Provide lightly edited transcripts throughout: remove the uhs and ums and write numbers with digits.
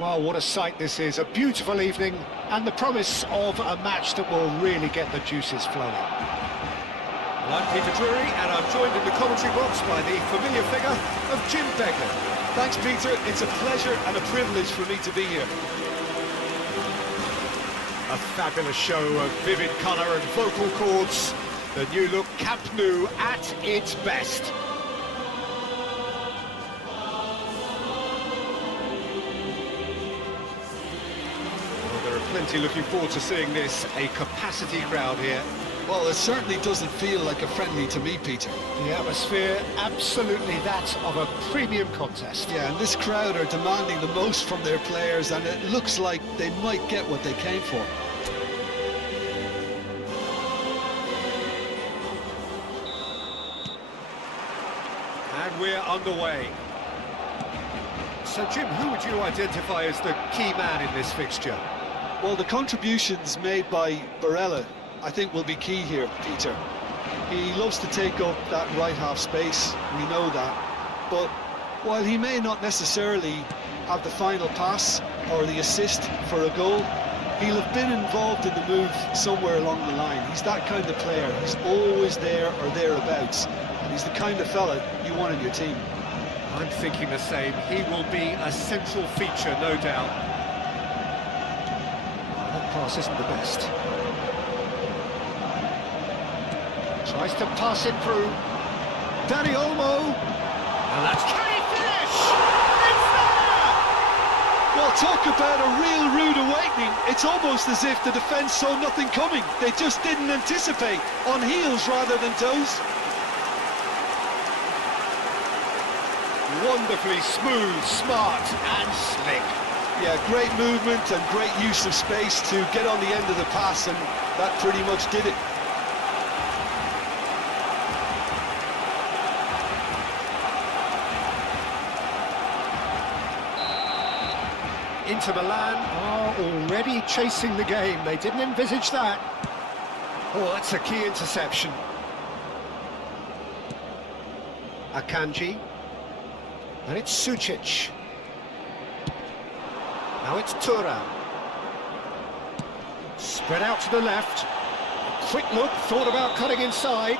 Well, what a sight this is. A beautiful evening and the promise of a match that will really get the juices flowing. Well, I'm Peter Drury, and I'm joined in the commentary box by the familiar figure of Jim Becker. Thanks, Peter. It's a pleasure and a privilege for me to be here. A fabulous show of vivid colour and vocal cords. The new look Camp Nou at its best. Well, there are plenty looking forward to seeing this. A capacity crowd here. Well, it certainly doesn't feel like a friendly to me, Peter. The atmosphere, absolutely that of a premium contest. Yeah, and this crowd are demanding the most from their players, and it looks like they might get what they came for. And we're underway. So, Jim, who would you identify as the key man in this fixture? Well, the contributions made by Barella, I think, will be key here, Peter. He loves to take up that right half space, we know that. But while he may not necessarily have the final pass or the assist for a goal, he'll have been involved in the move somewhere along the line. He's that kind of player. He's always there or thereabouts. And he's the kind of fella you want in your team. I'm thinking the same. He will be a central feature, no doubt. That pass isn't the best. Tries to pass it through. Danny Olmo. And that's... Can he finish? It's there! Well, talk about a real rude awakening. It's almost as if the defence saw nothing coming. They just didn't anticipate, on heels rather than toes. Wonderfully smooth, smart and slick. Yeah, great movement and great use of space to get on the end of the pass, and that pretty much did it. Inter Milan are already chasing the game. They didn't envisage that. Oh, that's a key interception. Akanji. And it's Sucic. Now it's Thuram. Spread out to the left. A quick look, thought about cutting inside.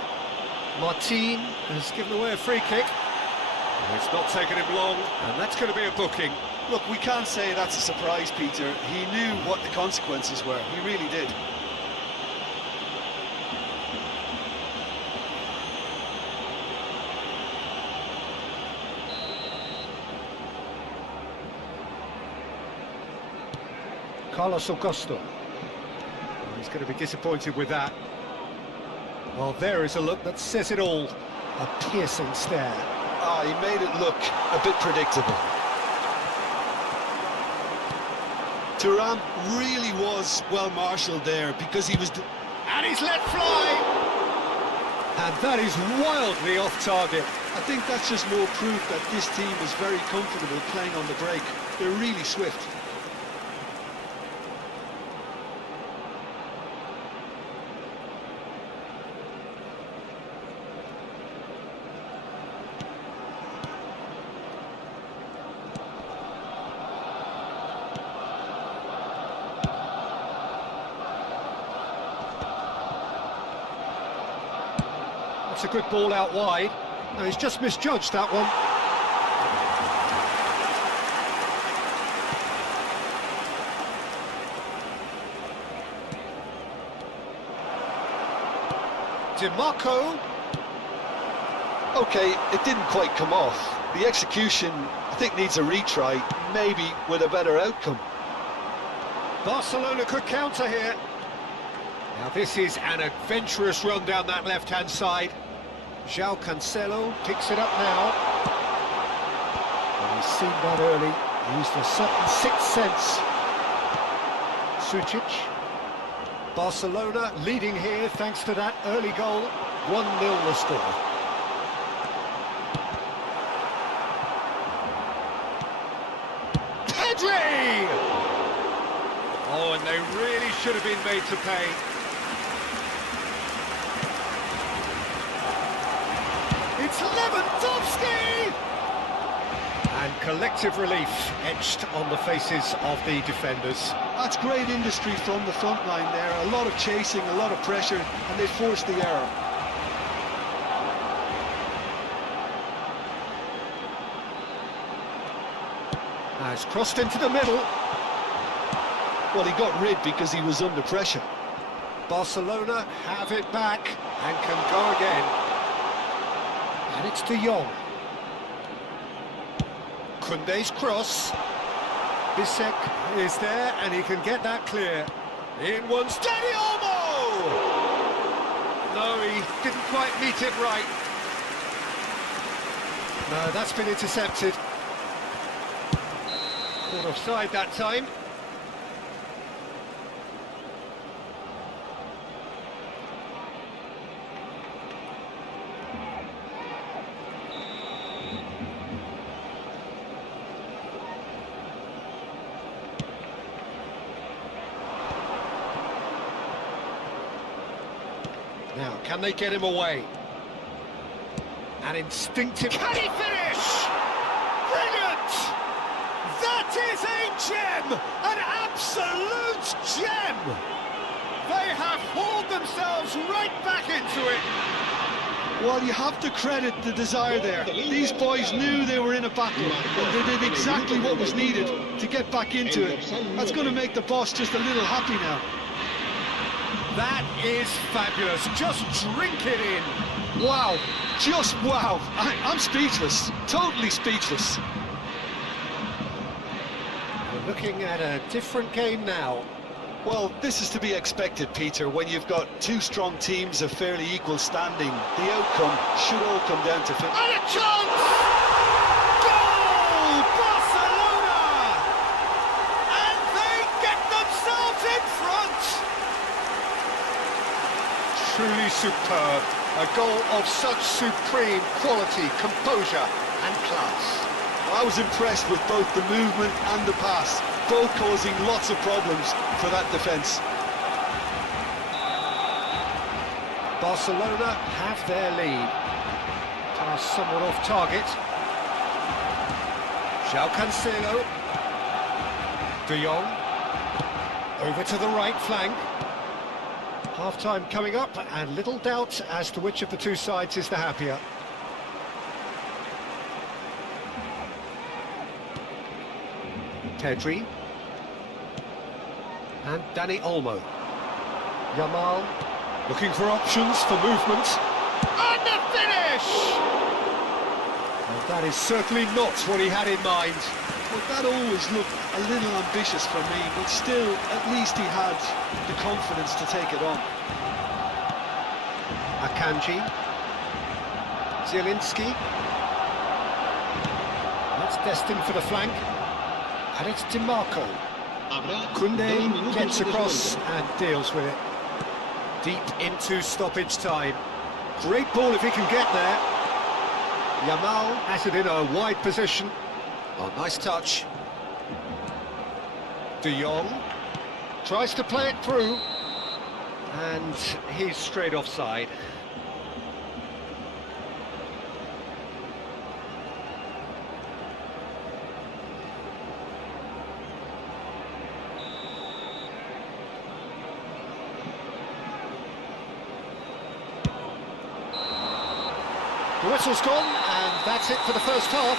Martin has given away a free kick. It's not taken him long, and that's going to be a booking. Look, we can't say that's a surprise, Peter. He knew what the consequences were. He really did. Carlos Augusto. He's going to be disappointed with that. Well, there is a look that says it all. A piercing stare. Ah, he made it look a bit predictable. Thuram really was well marshalled there because he was... And he's let fly! And that is wildly off target. I think that's just more proof that this team is very comfortable playing on the break. They're really swift. That's a good ball out wide. No, he's just misjudged that one. DiMarco. Okay, it didn't quite come off. The execution, I think, needs a retry, maybe with a better outcome. Barcelona could counter here. Now this is an adventurous run down that left-hand side. João Cancelo picks it up now. And he's seen that early. He used a certain sixth sense. Sucic. Barcelona leading here thanks to that early goal. 1-0 the score. Pedri! Oh, and they really should have been made to pay. It's Lewandowski! And And collective relief etched on the faces of the defenders. That's great industry from the front line there. A lot of chasing, a lot of pressure, and they forced the error. Now it's crossed into the middle. Well, he got rid because he was under pressure. Barcelona have it back and can go again. And it's De Jong. Koundé's cross. Bisek is there and he can get that clear. In one steady Olmo! No, he didn't quite meet it right. No, that's been intercepted. Caught offside that time. Now, can they get him away? An instinctive... Can he finish? Brilliant! That is a gem! An absolute gem! They have hauled themselves right back into it. Well, you have to credit the desire there. These boys knew they were in a battle, and they did exactly what was needed to get back into it. That's going to make the boss just a little happy now. That is fabulous. Just drink it in. Wow, just wow. I'm speechless, totally speechless. We're looking at a different game now. Well, this is to be expected, Peter, when you've got two strong teams of fairly equal standing. The outcome should all come down to... And a chance! Goal! Barcelona! And they get themselves in front! Truly superb. A goal of such supreme quality, composure and class. I was impressed with both the movement and the pass, both causing lots of problems for that defence. Barcelona have their lead. Pass somewhat off target. João Cancelo. De Jong. Over to the right flank. Half-time coming up, and little doubt as to which of the two sides is the happier. Pedri. And Dani Olmo. Yamal looking for options for movement. And the finish! And that is certainly not what he had in mind. Well, that always looked a little ambitious for me, but still, at least he had the confidence to take it on. Akanji. Zielinski. That's destined for the flank. And it's DiMarco. Koundé gets across and deals with it. Deep into stoppage time. Great ball if he can get there. Yamal has it in a wide position. Oh, nice touch. De Jong tries to play it through. And he's straight offside. The whistle's gone, and that's it for the first half.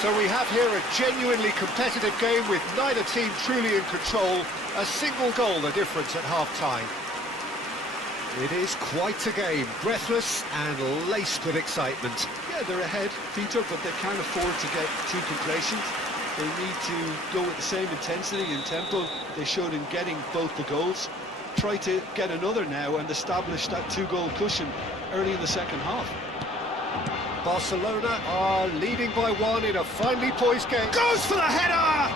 So we have here a genuinely competitive game with neither team truly in control. A single goal the difference at half-time. It is quite a game, breathless and laced with excitement. Yeah, they're ahead, Peter, but they can't afford to get too complacent. They need to go with the same intensity and tempo they showed in getting both the goals. Try to get another now and establish that two-goal cushion early in the second half. Barcelona are leading by one in a finely poised game. Goes for the header!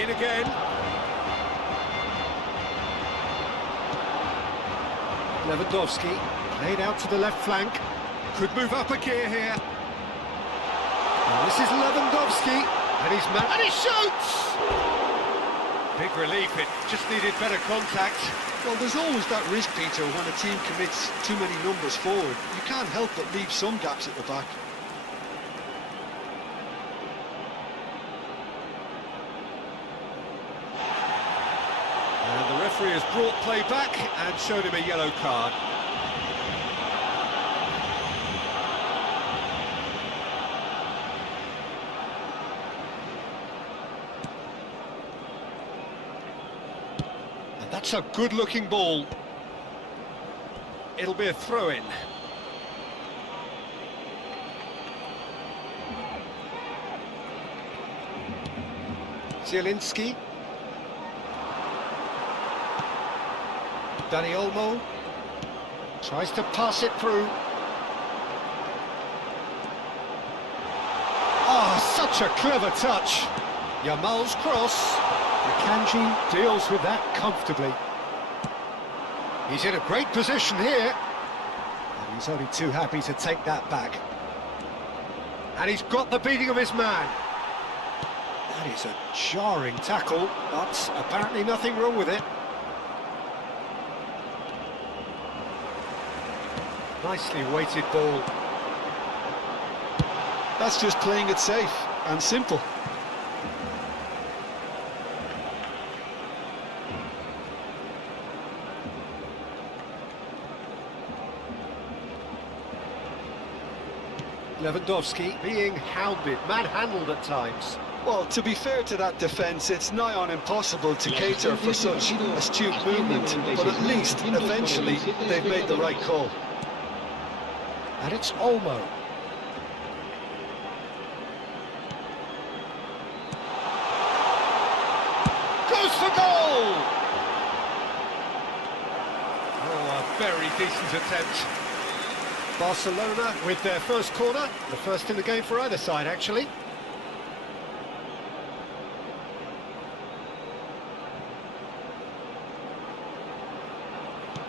In again. Lewandowski played out to the left flank. Could move up a gear here. And this is Lewandowski. And he shoots! Big relief, it just needed better contact. Well, there's always that risk, Peter, when a team commits too many numbers forward. You can't help but leave some gaps at the back. And the referee has brought play back and showed him a yellow card. And that's a good-looking ball. It'll be a throw-in. Zielinski. Dani Olmo tries to pass it through. Oh, such a clever touch. Yamal's cross. Akanji deals with that comfortably. He's in a great position here. And he's only too happy to take that back. And he's got the beating of his man. That is a jarring tackle, but apparently nothing wrong with it. Nicely weighted ball. That's just playing it safe and simple. Lewandowski being hounded, manhandled at times. Well, to be fair to that defence, it's nigh on impossible to cater for such astute movement, but at least, eventually, they've made the right call. And it's Olmo. Goes for goal! Oh, a very decent attempt. Barcelona with their first corner, the first in the game for either side, actually.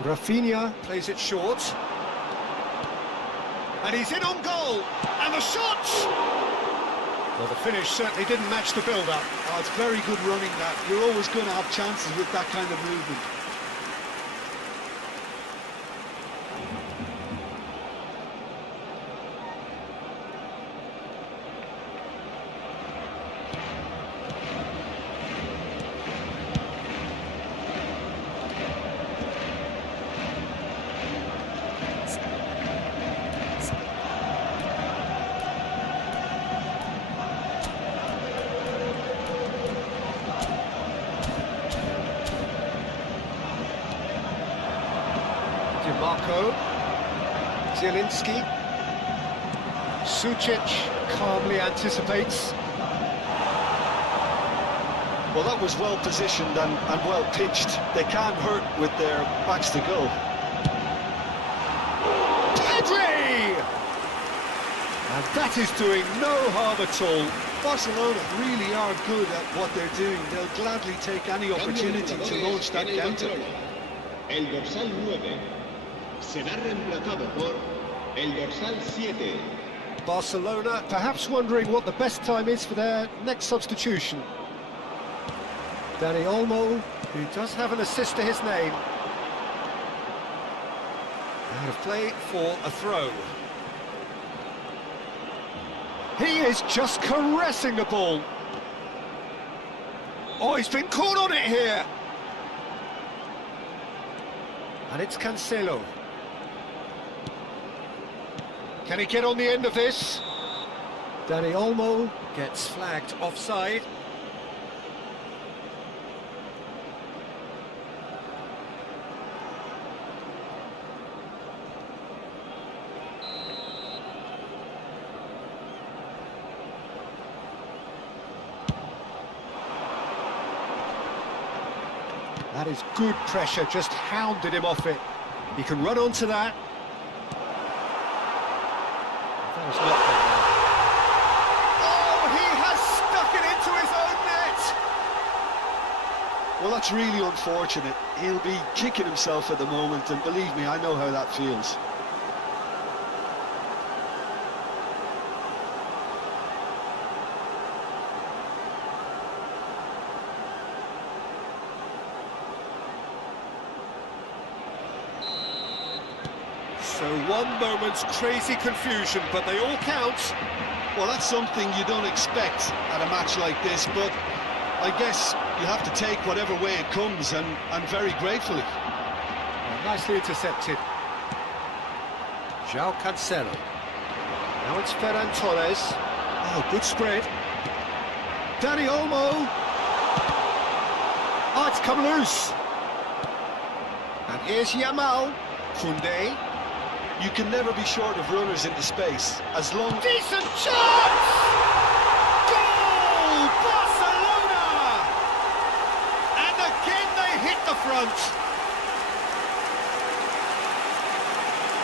Rafinha plays it short. And he's in on goal! And the shot! Well, the finish certainly didn't match the build-up. Oh, it's very good running, that. You're always going to have chances with that kind of movement. Marco, Zielinski, Sucic calmly anticipates. Well, that was well positioned and well pitched. They can't hurt with their backs to goal. Pedri! And that is doing no harm at all. Barcelona really are good at what they're doing. They'll gladly take any opportunity to launch that counter. El dorsal 9 será reemplazado por el dorsal 7. Barcelona perhaps wondering what the best time is for their next substitution. Dani Olmo, who does have an assist to his name. Out of play for a throw. He is just caressing the ball. Oh, he's been caught on it here. And it's Cancelo. Can he get on the end of this? Dani Olmo gets flagged offside. That is good pressure, just hounded him off it. He can run onto that. That was not good. Oh, he has stuck it into his own net! Well, that's really unfortunate. He'll be kicking himself at the moment, and believe me, I know how that feels. So one moment's crazy confusion, but they all count. Well, that's something you don't expect at a match like this, but I guess you have to take whatever way it comes, and very gratefully. Nicely intercepted. João Cancelo. Now it's Ferran Torres. Oh, good spread. Dani Olmo. Oh, it's come loose. And here's Yamal. Koundé. You can never be short of runners into space, as long... Decent chance! Goal! Barcelona! And again they hit the front.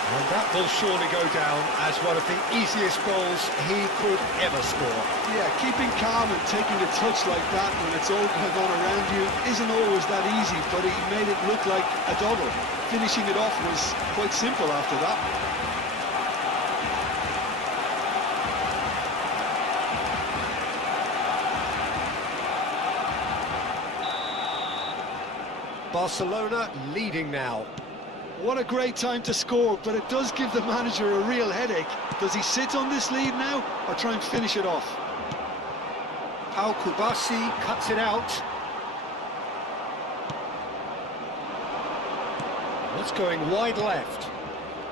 And that will surely go down as one of the easiest goals he could ever score. Yeah, keeping calm and taking a touch like that when it's all going on around you isn't always that easy, but he made it look like a double. Finishing it off was quite simple after that. Barcelona leading now. What a great time to score, but it does give the manager a real headache. Does he sit on this lead now, or try and finish it off? Pau Kubasi cuts it out. That's going wide left.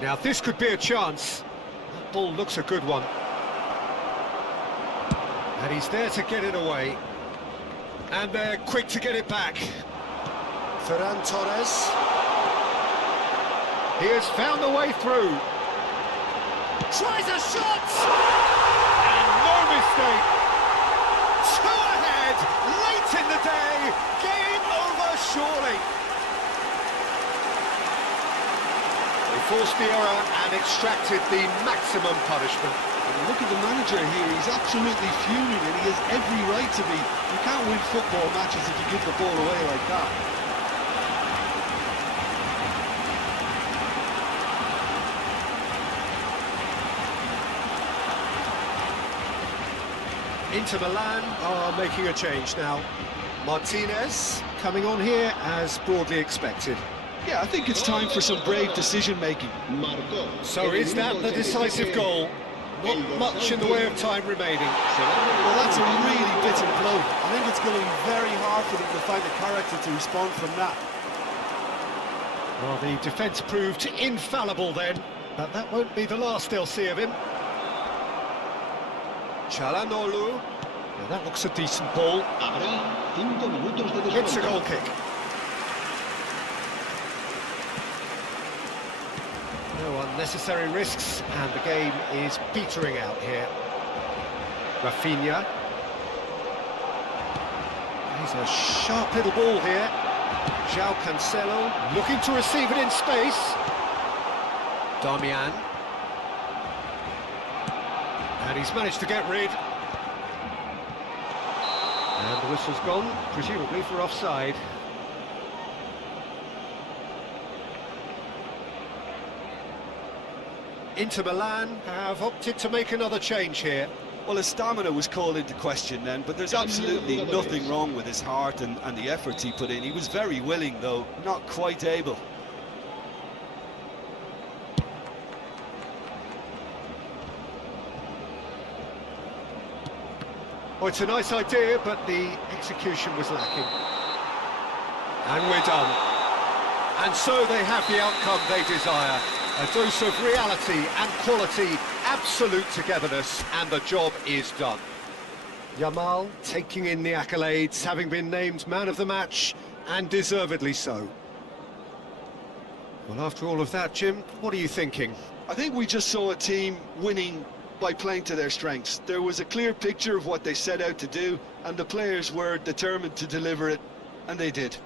Now this could be a chance. That ball looks a good one. And he's there to get it away. And they're quick to get it back. Ferran Torres. He has found the way through. Tries a shot! And no mistake. Two ahead, late in the day. Game over surely. They forced the error and extracted the maximum punishment. And look at the manager here, he's absolutely fuming and he has every right to be. You can't win football matches if you give the ball away like that. Inter Milan are making a change now. Martinez coming on here as broadly expected. Yeah, I think it's time for some brave decision-making. So is that the decisive goal? Not much in the way of time remaining. Well, that's a really bitter blow. I think it's going to be very hard for them to find the character to respond from that. Well, the defence proved infallible then, but that won't be the last they'll see of him. Çalhanoğlu. Now that looks a decent ball. It's a goal kick. No unnecessary risks, and the game is petering out here. Rafinha. He's a sharp little ball here. João Cancelo looking to receive it in space. Darmian. And he's managed to get rid. And the whistle's gone, presumably for offside. Inter Milan have opted to make another change here. Well, his stamina was called into question then, but there's absolutely nothing wrong with his heart and the efforts he put in. He was very willing, though, not quite able. Oh, it's a nice idea, but the execution was lacking. And we're done. And so they have the outcome they desire. A dose of reality and quality, absolute togetherness, and the job is done. Yamal taking in the accolades, having been named man of the match, and deservedly so. Well, after all of that, Jim, what are you thinking? I think we just saw a team winning by playing to their strengths. There was a clear picture of what they set out to do, and the players were determined to deliver it, and they did.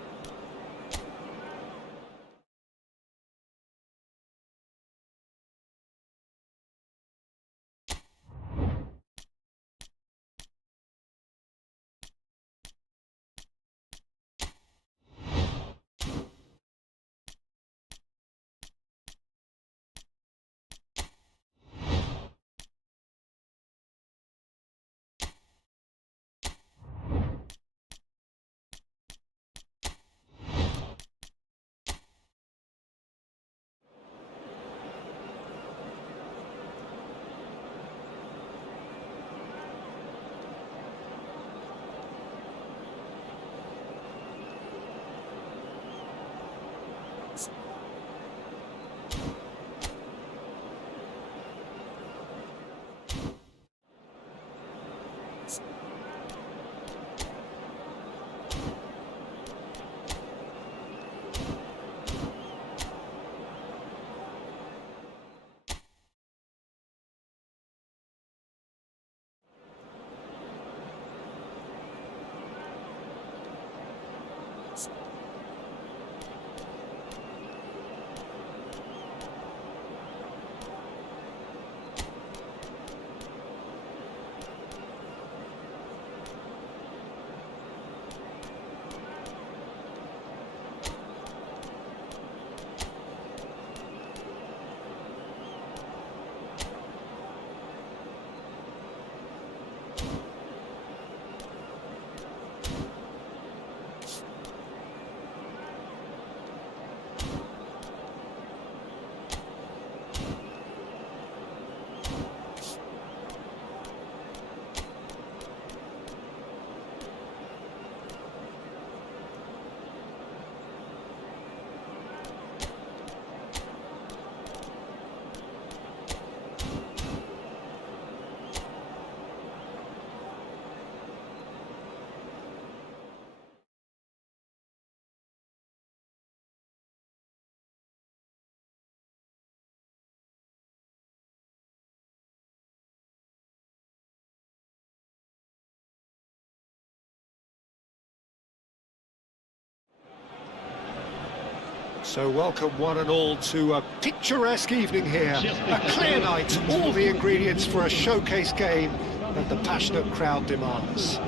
So welcome one and all to a picturesque evening here. A clear night, all the ingredients for a showcase game that the passionate crowd demands.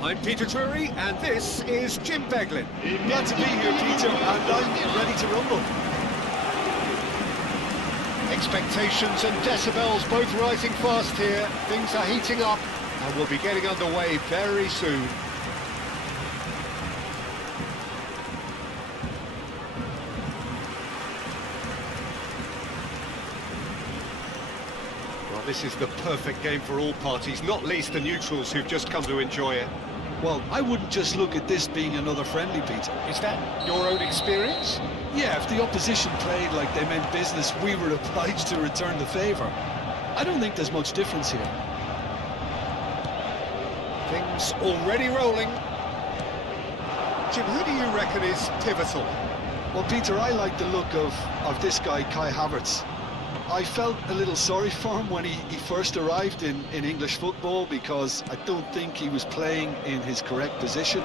I'm Peter Drury, and this is Jim Beglin. Glad to be here, Peter, and I'm ready to rumble. Expectations and decibels both rising fast here. Things are heating up and we'll be getting underway very soon. Well, this is the perfect game for all parties, not least the neutrals who've just come to enjoy it. Well, I wouldn't just look at this being another friendly, Peter. Is that your own experience? Yeah, if the opposition played like they meant business, we were obliged to return the favour. I don't think there's much difference here. Things already rolling. Jim, who do you reckon is pivotal? Well, Peter, I like the look of this guy, Kai Havertz. I felt a little sorry for him when he first arrived in English football because I don't think he was playing in his correct position.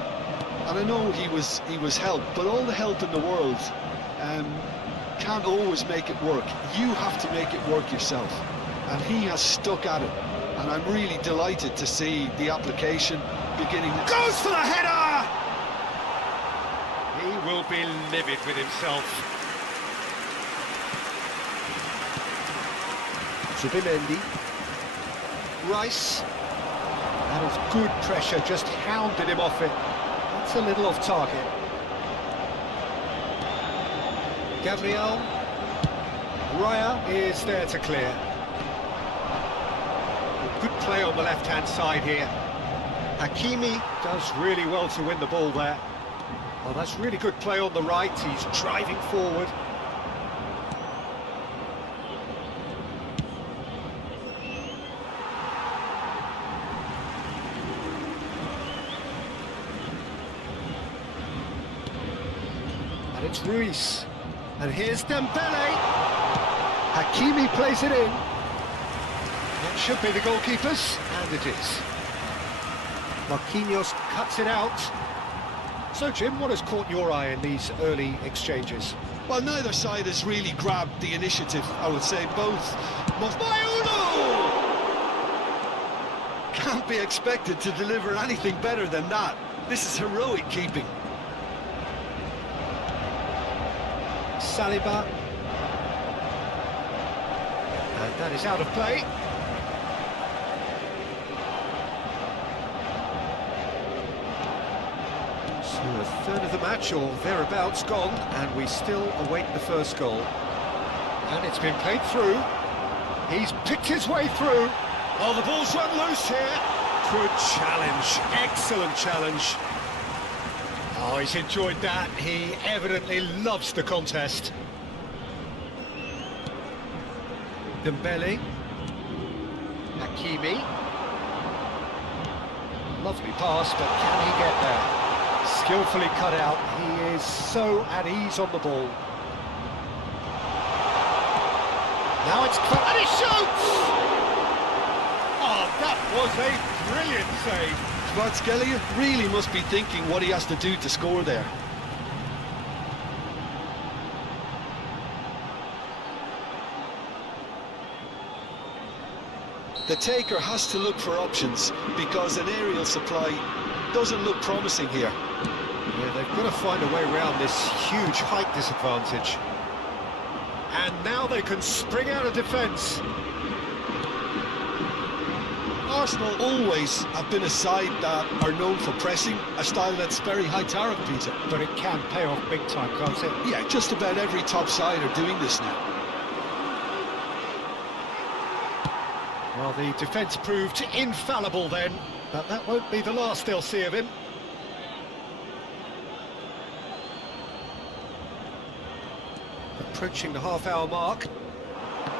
And I know he was helped, but all the help in the world can't always make it work. You have to make it work yourself. And he has stuck at it. And I'm really delighted to see the application beginning. Goes for the header! He will be livid with himself. Zubimendi. Rice. That is good pressure, just hounded him off it. That's a little off target. Gabriel. Raya is there to clear. Good play on the left-hand side here. Hakimi does really well to win the ball there. Well, that's really good play on the right. He's driving forward. And it's Ruiz. And here's Dembele. Hakimi plays it in. That should be the goalkeeper's, and it is. Marquinhos cuts it out. So, Jim, what has caught your eye in these early exchanges? Well, neither side has really grabbed the initiative, I would say. Both. Mayuno! Can't be expected to deliver anything better than that. This is heroic keeping. Saliba. And that is out of play. So a third of the match, or thereabouts, gone, and we still await the first goal. And it's been played through. He's picked his way through. Oh, the ball's run loose here. Good challenge, excellent challenge. Oh, he's enjoyed that. He evidently loves the contest. Dembele. Hakimi. Lovely pass, but can he get there? Skillfully cut out. He is so at ease on the ball. Now it's... and he shoots! Oh, that was a brilliant save. Kvaratskhelia really must be thinking what he has to do to score there. The taker has to look for options because an aerial supply doesn't look promising here. Yeah, they've got to find a way around this huge height disadvantage. And now they can spring out of defence. Arsenal always have been a side that are known for pressing, a style that's very high tariff, Peter. But it can pay off big time, can't it? Yeah, just about every top side are doing this now. Well, the defence proved infallible then, but that won't be the last they'll see of him. Approaching the half-hour mark.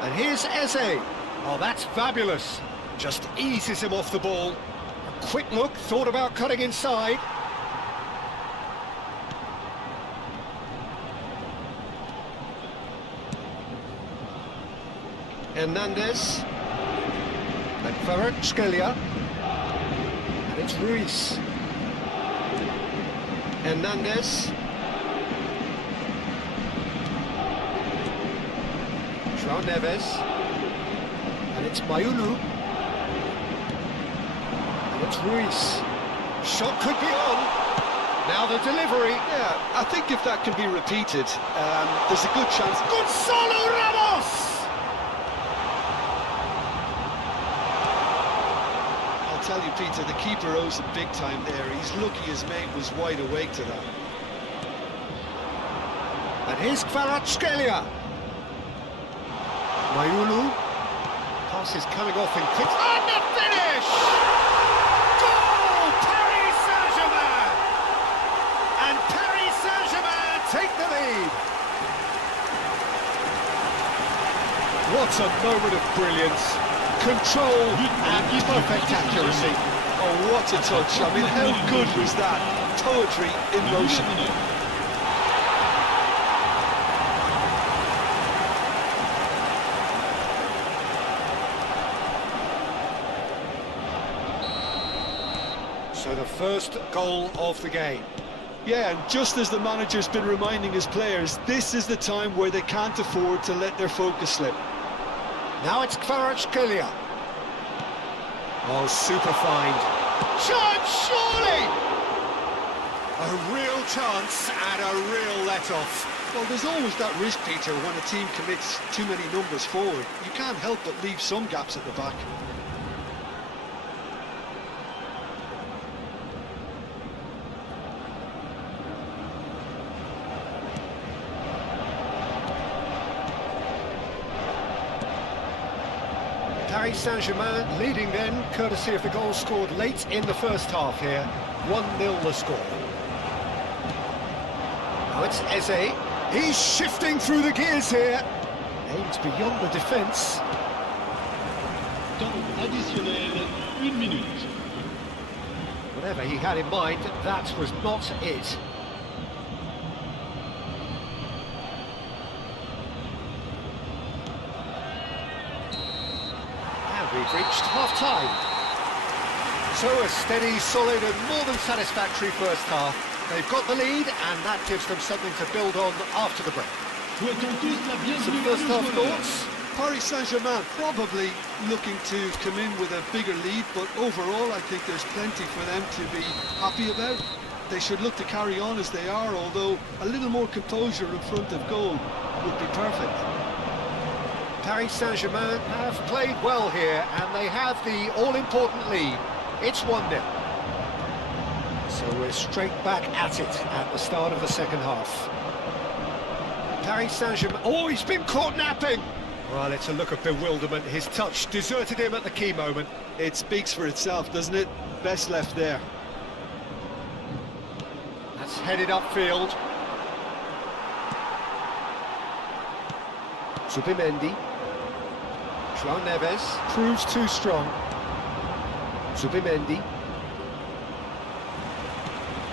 And here's Eze. Oh, that's fabulous. Just eases him off the ball. A quick look, thought about cutting inside. Hernandez. And Kvaratskhelia. And it's Ruiz. Hernandez. João Neves. And it's Mayulu. And it's Ruiz. Shot could be on. Now the delivery. Yeah, I think if that can be repeated, there's a good chance. Gonzalo Ramos! I'll tell you, Peter, the keeper owes him big time there. He's lucky his mate was wide awake to that. And here's Kvaratskhelia. Mayulu. Pass is coming off in quick. And the finish! Goal! Paris Saint-Germain! And Paris Saint-Germain take the lead. What a moment of brilliance. Control and perfect accuracy. Oh, what a touch. I mean, how good was that? Poetry in motion. So the first goal of the game. Yeah, and just as the manager's been reminding his players, this is the time where they can't afford to let their focus slip. Now it's Kvaratskhelia. Oh, super find. Chance, surely! A real chance and a real let-off. Well, there's always that risk, Peter, when a team commits too many numbers forward. You can't help but leave some gaps at the back. Paris Saint-Germain leading then, courtesy of the goal scored late in the first half here. 1-0 the score. Now it's Eze. He's shifting through the gears here. Aims beyond the defence. Temps additionnel, 1 minute. Whatever he had in mind, that was not it. We've reached half-time. So a steady, solid and more than satisfactory first half. They've got the lead and that gives them something to build on after the break. Some first half thoughts? Paris Saint-Germain probably looking to come in with a bigger lead, but overall I think there's plenty for them to be happy about. They should look to carry on as they are, although a little more composure in front of goal would be perfect. Paris Saint-Germain have played well here and they have the all-important lead. It's 1-0. So we're straight back at it at the start of the second half. Paris Saint-Germain... Oh, he's been caught napping! Well, it's a look of bewilderment. His touch deserted him at the key moment. It speaks for itself, doesn't it? Best left there. That's headed upfield. Zubimendi. João Neves proves too strong. Zubimendi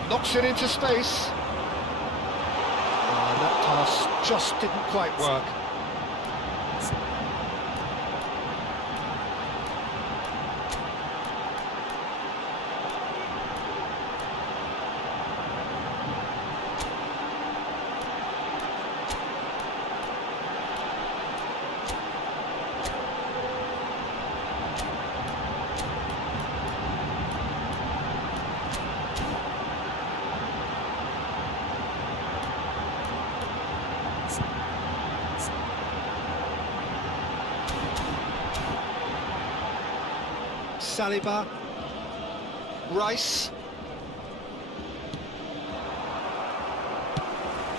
knocks it into space. That pass just didn't quite work. Saliba, Rice.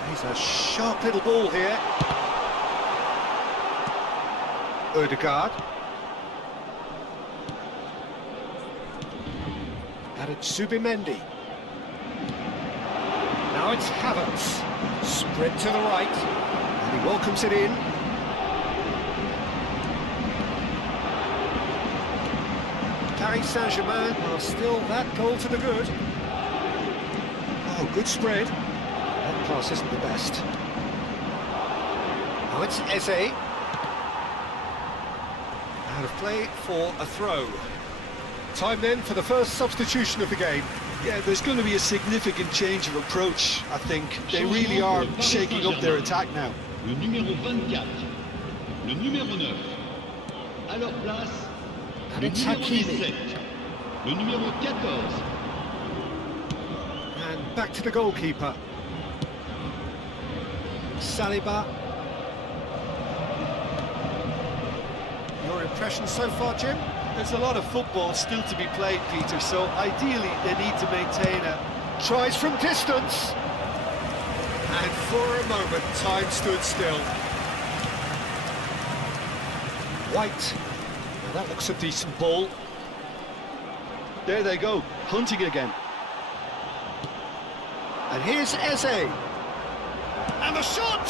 He's a sharp little ball here. Odegaard. And it's Zubimendi. Now it's Havertz. Spread to the right. And he welcomes it in. Paris Saint-Germain are still that goal to the good. Oh, good spread. That pass isn't the best. Now it's Eze. Out of play for a throw. Time then for the first substitution of the game. Yeah, there's going to be a significant change of approach, I think. They really are shaking up their attack now. Le numéro 24, le numéro 9. À leur place, And le it's numéro Hakimi. 17, le numéro 14. And back to the goalkeeper. Saliba. Your impression so far, Jim? There's a lot of football still to be played, Peter, so ideally they need to maintain a... Tries from distance. And for a moment, time stood still. White. Now that looks a decent ball. There they go, hunting again. And here's Eze. And the shot!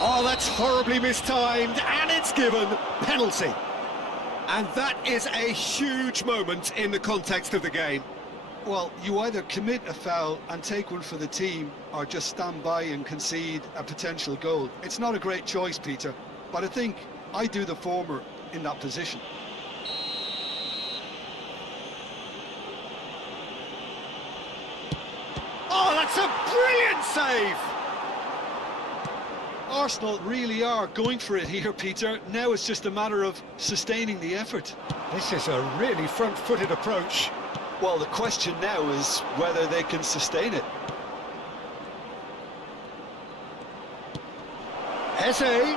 Oh, that's horribly mistimed, and it's given. Penalty. And that is a huge moment in the context of the game. Well, you either commit a foul and take one for the team, or just stand by and concede a potential goal. It's not a great choice, Peter, but I think I do the former in that position. Oh, that's a brilliant save! Arsenal really are going for it here, Peter. Now it's just a matter of sustaining the effort. This is a really front-footed approach. Well, the question now is whether they can sustain it. Eze.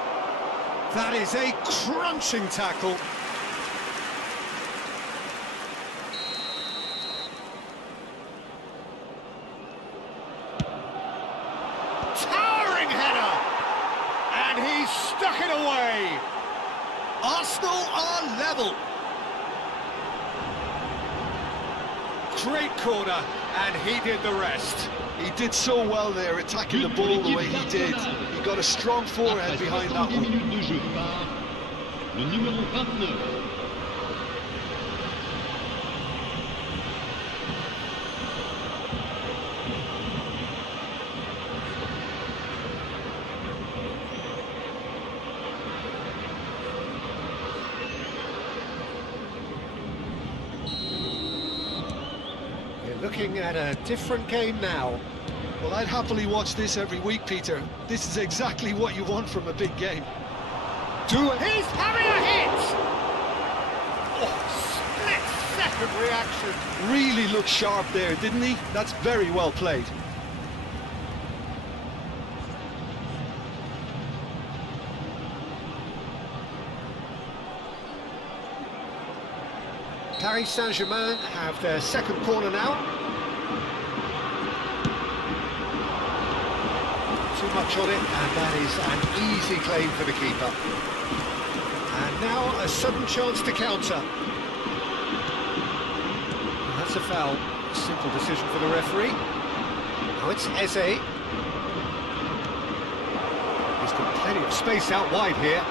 That is a crunching tackle. Towering header! And he's stuck it away. Arsenal are level. Great corner, and he did the rest. He did so well there, attacking the ball the way he did. He got a strong forehead Après behind that 70 one. minutes de jeu par le numéro 29. We're looking at a different game now. Well, I'd happily watch this every week, Peter. This is exactly what you want from a big game. He's having a hit! Oh, split-second reaction. Really looked sharp there, didn't he? That's very well played. Paris Saint-Germain have their second corner now. Too much on it, and that is an easy claim for the keeper. And now a sudden chance to counter. That's a foul. Simple decision for the referee. Now it's Eze. He's got plenty of space out wide here.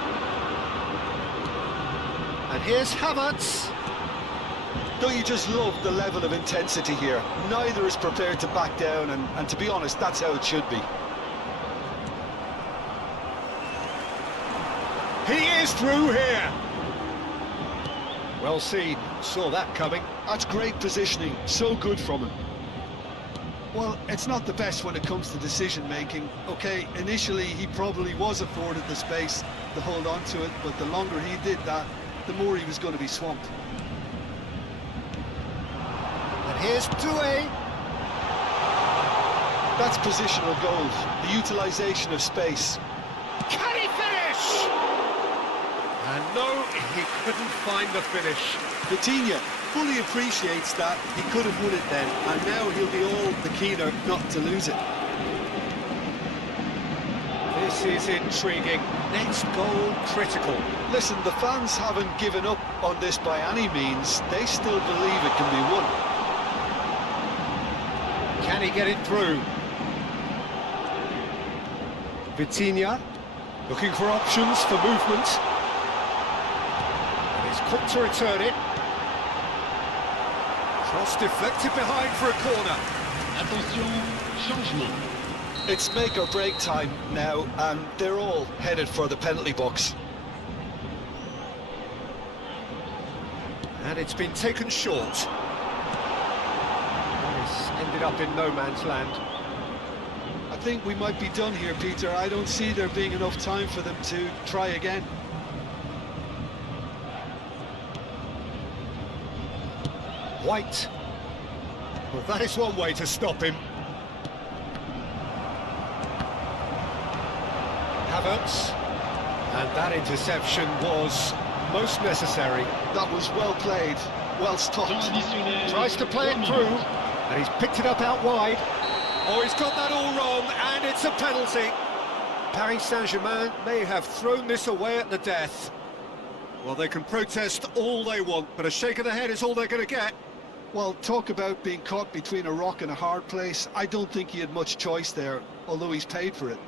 And here's Havertz. Don't you just love the level of intensity here? Neither is prepared to back down, and to be honest, that's how it should be. He is through here. Well seen, saw that coming. That's great positioning, so good from him. Well, it's not the best when it comes to decision-making. Okay, initially he probably was afforded the space to hold on to it, but the longer he did that, the more he was going to be swamped. And here's Doué. That's positional goals, the utilisation of space. Can he finish? And no, he couldn't find the finish. Vitinha fully appreciates that. He could have won it then, and now he'll be all the keener not to lose it. This is intriguing. Next goal critical. Listen, the fans haven't given up on this by any means. They still believe it can be won. Can he get it through? Vitinha looking for options for movement. And he's quick to return it. Cross deflected behind for a corner. Attention, changement. It's make or break time now, and they're all headed for the penalty box. And it's been taken short. This ended up in no man's land. I think we might be done here, Peter. I don't see there being enough time for them to try again. White. Well, that is one way to stop him. Havertz. And that interception was most necessary. That was well played, well stopped. Temps additionnel. Tries to play it 3 through, minutes. and he's picked it up out wide. Oh, he's got that all wrong, and it's a penalty. Paris Saint-Germain may have thrown this away at the death. Well, they can protest all they want, but a shake of the head is all they're going to get. Well, talk about being caught between a rock and a hard place. I don't think he had much choice there, although he's paid for it.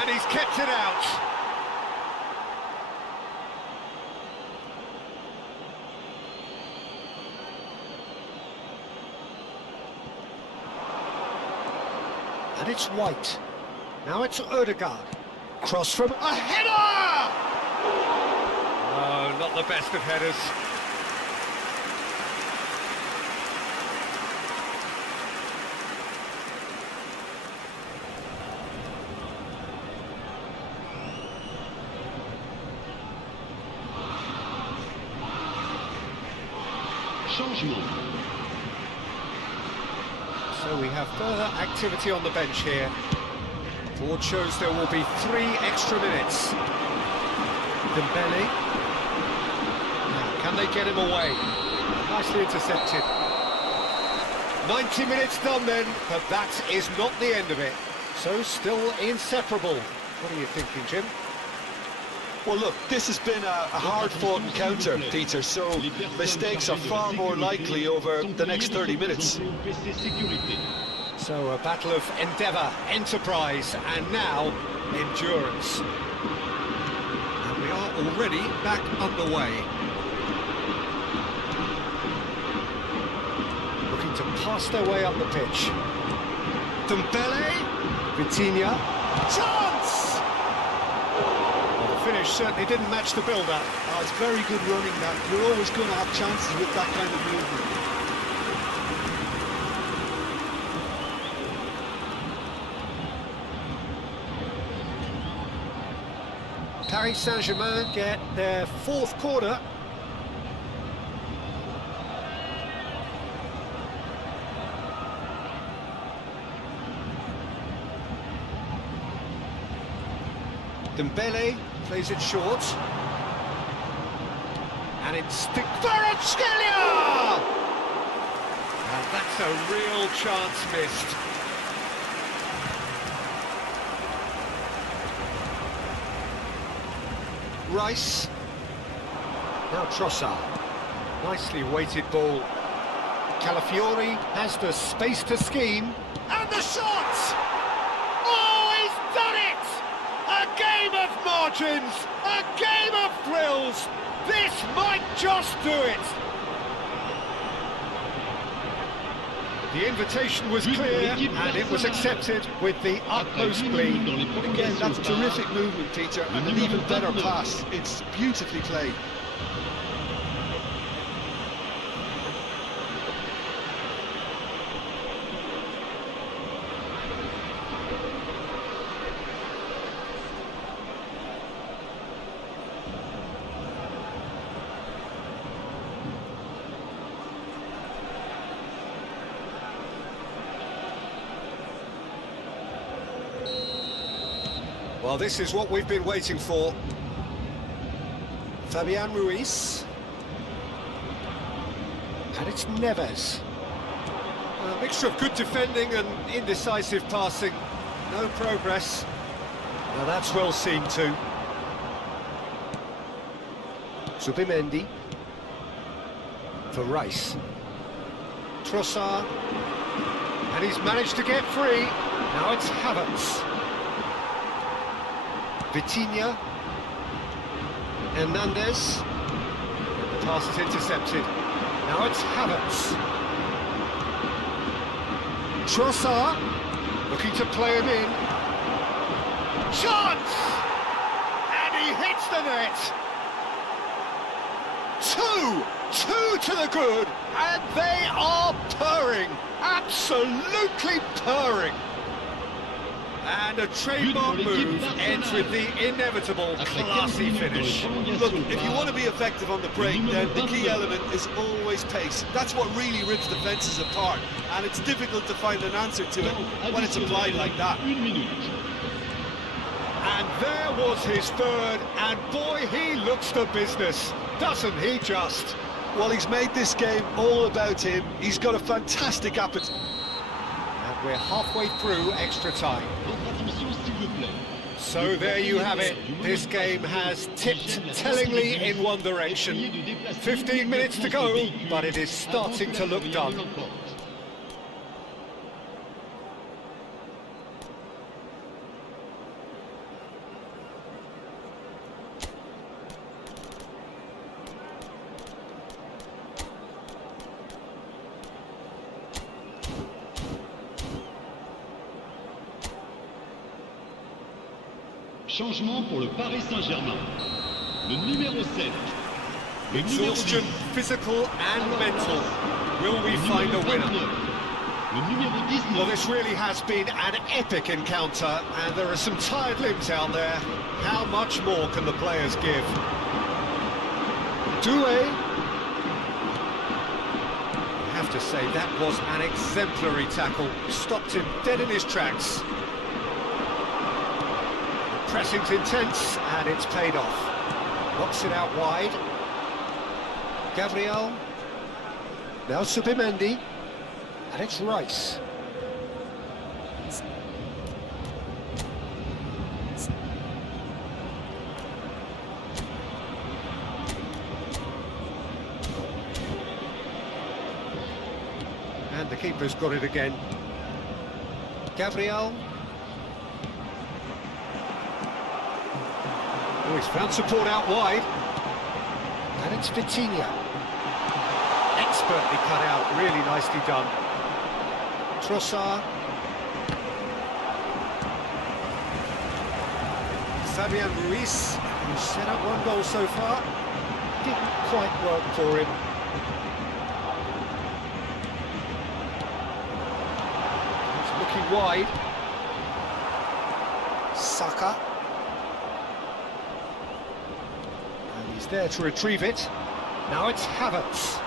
And he's kept it out. And it's White. Now it's Odegaard. Cross from a header! Oh, not the best of headers. Changement. So we have further activity on the bench here. Board shows there will be 3 extra minutes. Dembele. Now, can they get him away? Nicely intercepted. 90 minutes done then, but that is not the end of it. So still inseparable. What are you thinking, Jim? Well, look, this has been a hard-fought encounter, Peter, so mistakes are far more likely over the next 30 minutes. So a battle of endeavour, enterprise, and now endurance. And we are already back underway. Looking to pass their way up the pitch. Dembele, Vitinha, chance! Well, the finish certainly didn't match the build-up. Oh, it's very good running that. You're always going to have chances with that kind of movement. Paris Saint-Germain get their 4th corner. Dembele plays it short. And it's Kvaratskhelia! And that's a real chance missed. Rice. Now Trossard. Nicely weighted ball. Calafiori has the space to scheme. And the shot! Oh, he's done it! A game of margins! A game of thrills! This might just do it! The invitation was clear, and it was accepted with the utmost glee. But again, that's terrific movement, Peter, and an even better pass. It's beautifully played. Well, this is what we've been waiting for. Fabian Ruiz. And it's Neves. A mixture of good defending and indecisive passing. No progress. Now that's well seen too. Zubimendi. For Rice. Trossard. And he's managed to get free. Now it's Havertz. Vitinha. Hernandez. The pass is intercepted. Now it's Havertz. Trossard. Looking to play him in. Chance! And he hits the net. Two to the good. And they are purring. Absolutely purring. And a trademark move ends with the inevitable classy finish. Look, if you want to be effective on the break, then the key element is always pace. That's what really rips defences apart, and it's difficult to find an answer to it when it's applied like that. And there was his third, and boy, he looks the business, doesn't he just? Well, he's made this game all about him. He's got a fantastic appetite. And we're halfway through extra time. So there you have it. This game has tipped tellingly in one direction. 15 minutes to go, but it is starting to look done. Changement pour le Paris Saint-Germain. Le numéro 7. Le numéro Exhaustion, 10. physical and mental. Will we find a winner? Le numéro 19. Well, this really has been an epic encounter, and there are some tired limbs out there. How much more can the players give? Doué. I have to say, that was an exemplary tackle. Stopped him dead in his tracks. Pressing's intense, and it's paid off. Knocks it out wide. Gabriel. Now Subimendi. And it's Rice. And the keeper's got it again. Gabriel. Oh, he's found support out wide. And it's Vitinha. Expertly cut out, really nicely done. Trossard. Fabian Ruiz, who's set up one goal so far. Didn't quite work for him. He's looking wide. Saka. He's there to retrieve it. Now it's Havertz.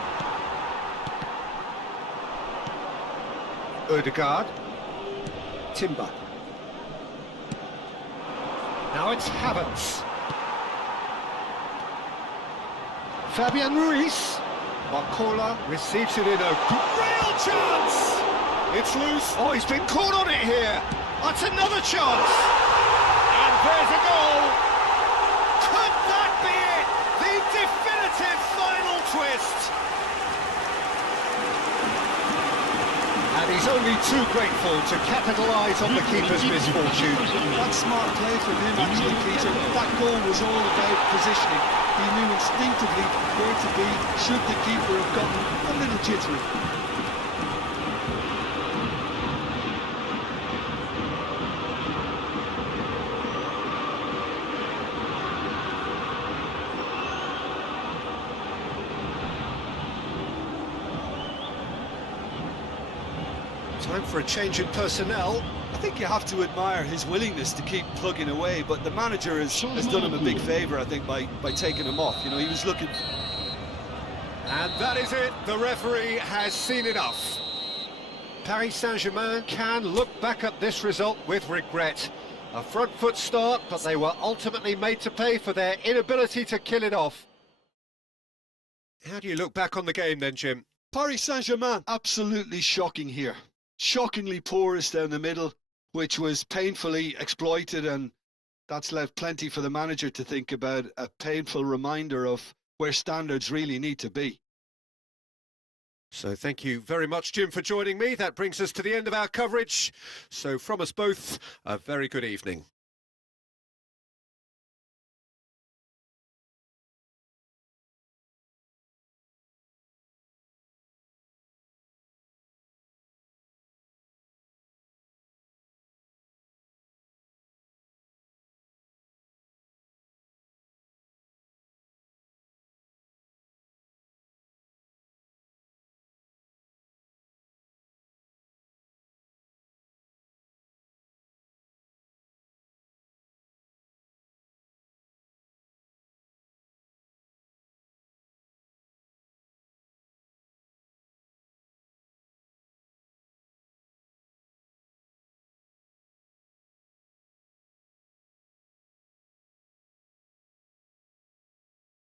Ødegaard. Timber. Now it's Havertz. Fabian Ruiz. Barcola receives it in a real chance. It's loose. Oh, he's been caught on it here. That's another chance. And there's a goal. Could that be it? The definitive final twist. And he's only too grateful to capitalise on the keeper's misfortune. That's smart play from him, actually, Peter. That goal was all about positioning. He knew instinctively where to be should the keeper have gotten a little jittery. Time for a change in personnel. I think you have to admire his willingness to keep plugging away, but the manager has done him a big favour, I think, by taking him off. You know, he was looking... And that is it. The referee has seen enough. Paris Saint-Germain can look back at this result with regret. A front foot start, but they were ultimately made to pay for their inability to kill it off. How do you look back on the game then, Jim? Paris Saint-Germain, absolutely shocking here. Shockingly porous down the middle, which was painfully exploited, and that's left plenty for the manager to think about, a painful reminder of where standards really need to be. So thank you very much, Jim, for joining me. That brings us to the end of our coverage. So from us both, a very good evening.